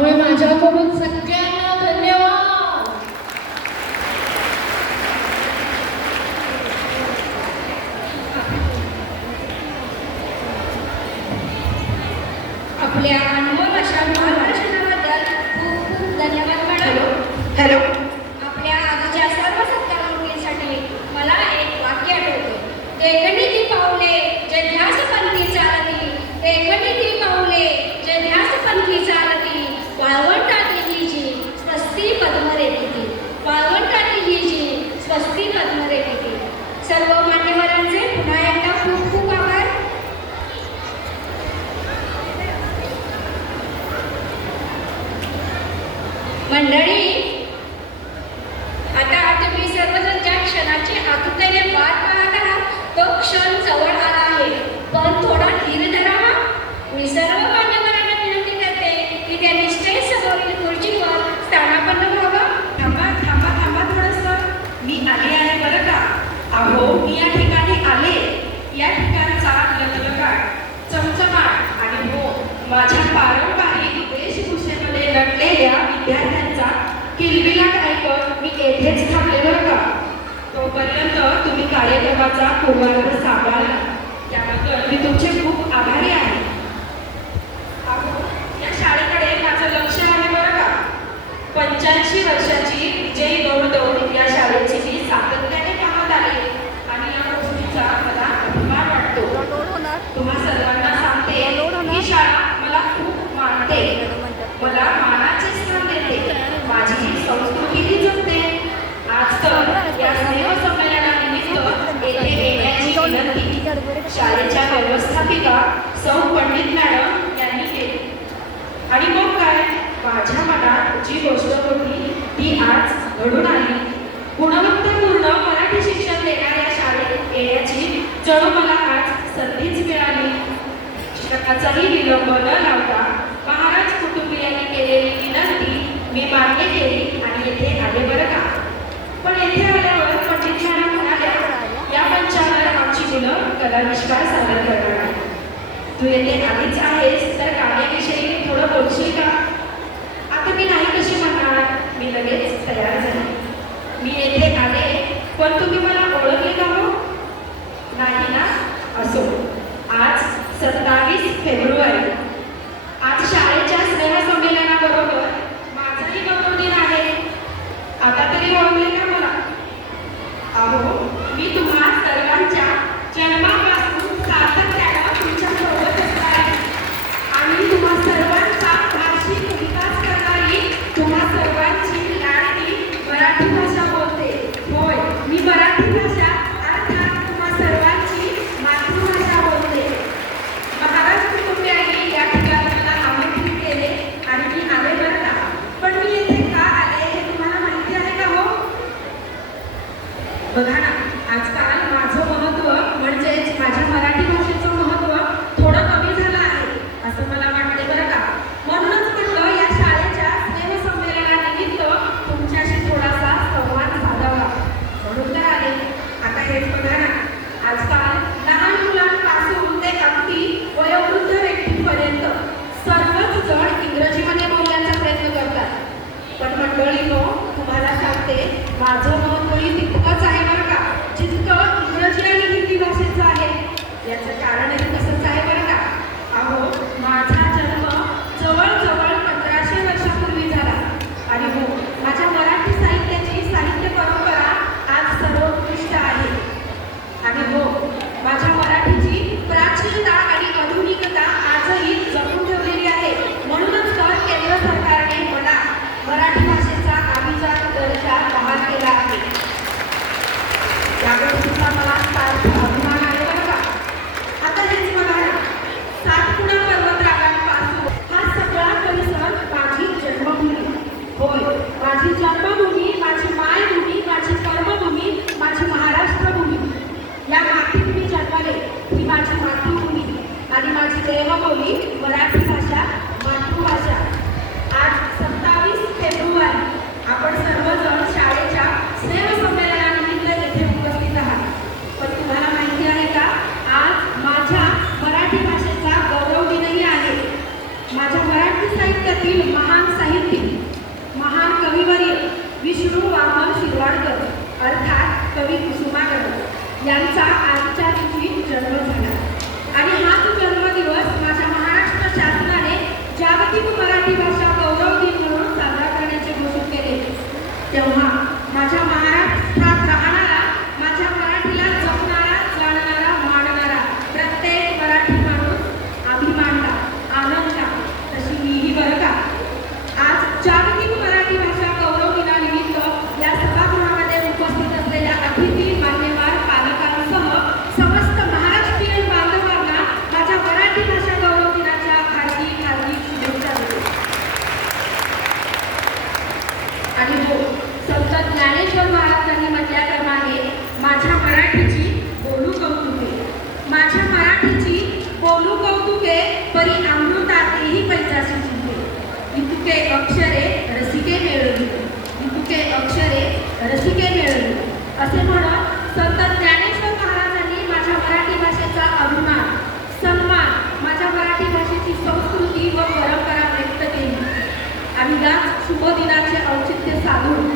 त्यामुळे माझ्याकडून सगळ्यांना धन्यवाद. आपल्या अनमोल अशा मार्गदर्शनाबद्दल खूप खूप धन्यवाद मॅडम. हॅलो. आपल्या आजच्या सर्व सत्कारांसाठी मला एक वाक्य आठवते. देखणी ती पाऊले जे ध्यासपंथी चालती, देखणी ती पाऊले जे ध्यासपंथी चालती, वाळवंटातली ही जी स्वस्ती पद्मरेखिती, वाळवंटातली ही जी स्वस्ती पद्मरेखिती. सर्व मान्यवरांचे पुन्हा एकदा खूप खूप आभार. मंडळी, आता तुम्ही सर्वजण ज्या क्षणाची आतुरतेने वाट पाहत आहात तो क्षण जवळ आला आहे. पण थोडा धीर धरावा. मी सर्व मान्यवरांना विनंती करते की त्यांनी स्टेज समोरील खुर्चीवर स्थानापन्न व्हावं. थांबा थांबा थांबा थोडंसं. मी आले आहे बरं का. अहो, मी या ठिकाणी आले. या ठिकाणचा लखलखाट, चमचमाट आणि हो, माझ्या पारंपरिक वेशभूषेमध्ये नटलेल्या विद्यार्थ्यांचा किलबिलाट ऐकत मी येथेच थांबले बरं का. तोपर्यंत तुम्ही कार्यक्रमाचा पूर्वार्ध सांभाळला, त्याबद्दल मी तुमचे खूप आभारी आहे. अहो, या शाळेकडे माझं लक्ष आहे बरं का. 85 वर्षाची विजयी गौरव या शाळेची मी सातत्याने पाहत आले आणि या गोष्टीचा मला अभिमान वाटतो. तुम्हा सर्वांना सांगते ही शाळा मला खूप मानते, मला मानाचे स्थान देते, माझी ही संस्कृती ही जपते. आज तर या स्नेहसंमेलनानिमित्त येथे येण्याची विनंती शाळेच्या व्यवस्थापिका सौ पंडित मॅडम यांनी केली. आणि मग काय, माझ्या मनात जी गोष्ट होती ती आज घडून आली. गुणवत्तापूर्ण मराठी शिक्षण देणाऱ्या शाळेत येण्याची जणू मला आज संधीच मिळाली. शिक्षकाचाही विलंब न लावता महाराज कुटुंबियांनी केलेली विनंती मी मान्य केली आणि येथे आले बरं का. पण येथे आल्यावर पंडित मॅडम म्हणाल्या, या मंचावर आमची मुलं कलाविष्कार सादर करणार आहे. तू येथे आलीच आहेस तर गाण्याविषयी थोडं बोलशील का. आता मी नाही कशी म्हणणार. मी लगेच तयार झाले. मी येथे आले पण तुम्ही मला ओळखले का हो. नाही ना. असो, आज 27 फेब्रुवारी. आज शाळेच्या स्नेहसंमेलनाबरोबर माझाही गौरवदिन आहे. आता तरी ओळखले का मला. अहो, मी तुम्हा सर्वांच्या जन्मापासून सातत्यानं तुमच्या सोबत असणारी आणि तुम्हा सर्वांचा वार्षिक विकास करणारी, तुम्हा सर्वांची लाडकी मराठी भाषा बोलते. होय, मी मराठी भाषा अर्थात तुम्हा सर्वांची मातृभाषा बोलते. महाराज कुटुंबियांनी या ठिकाणी मला आमंत्रित केले आणि मी आले बरं का. पण मी येथे का आले हे तुम्हाला माहिती आहे का हो. बघा ना, आजकाल माझं महत्त्व म्हणजेच माझ्या मराठी भाषेचं महत्त्व थोडं कमी झालं आहे असं मला वाटते बरं का. म्हणूनच म्हटलं या शाळेच्या स्नेहसंमेलनानिमित्त तुमच्याशी थोडासा संवाद साधावा म्हणून तर आले. आता हेच बघा ना, आजकाल लहान मुलांपासून ते अगदी वयोवृद्ध व्यक्तींपर्यंत सर्वच जण इंग्रजीमध्ये बोलण्याचा प्रयत्न करतात. पण मंडळींनो, तुम्हाला सांगते माझं महत्त्वही तितकंच आहे बरं का जितकं इंग्रजी आणि हिंदी भाषेचं आहे. याचं कारणही तसंच आहे बरं का. अहो, माझा जन्म जवळजवळ 1500 वर्षापूर्वी झाला आणि हो, माझ्या मराठी साहित्याची साहित्य परंपरा आज सर्वोत्कृष्ट आहे. आणि हो, माझ्या मराठीची प्राचीनता आणि आधुनिकता आजही जपून ठेवलेली आहे. म्हणूनच तर केंद्र सरकारने मला मराठी भाषेचा अभिजात दर्जा बहाल केला आहे. या गोष्टीचा मला सार्थ अभिमान आहे बरं का. आता हेच बघा ना, सातपुडा पर्वतरागांपासून हा सगळा परिसर माझी जन्मभूमी. होय, माझी जन्मभूमी, माझी मायभूमी, माझी कर्मभूमी, माझी महाराष्ट्रभूमी. या मातीत मी जन्मले, ही माझी मातृभूमी आणि माझी देवबोली मराठी भाषा, मातृभाषा. आज 27 फेब्रुवारी आपण सर्वजण शाळेच्या स्नेहसंमेलनानिमित्त येथे उपस्थित आहात. पण तुम्हाला माहिती आहे का, आज माझ्या मराठी भाषेचा गौरव दिनही आहे. माझ्या मराठी साहित्यातील महान अक्षरे रसिके मिळवली, तुके अक्षरे रसिके मिळवली असे म्हणत संत ज्ञानेश्वर महाराजांनी माझ्या मराठी भाषेचा अभिमान, सन्मान, माझ्या मराठी भाषेची संस्कृती व परंपरा व्यक्त केली. आम्ही या शुभ दिनाचे औचित्य साधून